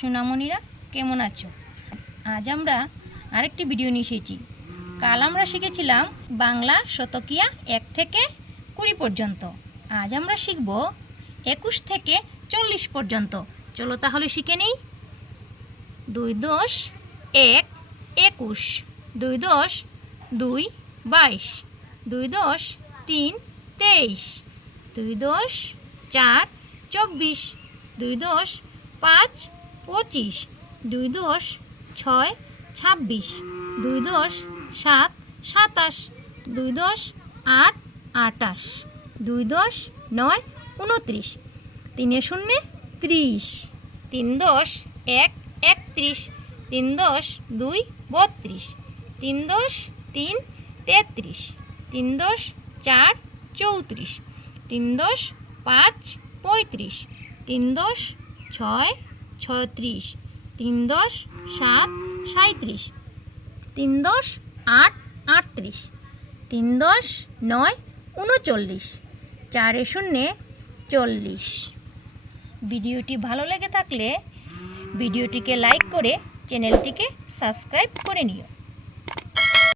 সোনামণিরা কেমন আছো? আজ আমরা আরেকটি ভিডিও নিয়ে এসেছি। কাল আমরা শিখেছিলাম বাংলা শতকিয়া 1 থেকে 20 পর্যন্ত। আজ আমরা শিখব 21 থেকে 40 পর্যন্ত। চলো তাহলে শিখে নিই। 2 10 1 21, 2 10 2 22, 2 10 3 23, 2 10 4 24, 2 10 5 25, 2 10 6 26, 2 10 7 27, 2 10 8 28, 2 10 9 29, 3 0 30, 3 10 1 31, 3 10 2 32, 3 10 3 33, 3 10 4 34, 3 10 5 35, 3 10 6 36, 3 10 7 37, 3 10 8 38, 3 10 9 39, 4 0 40। ভিডিওটি ভালো লেগে থাকলে ভিডিওটিকে লাইক করে চ্যানেলটিকে সাবস্ক্রাইব করে নিও।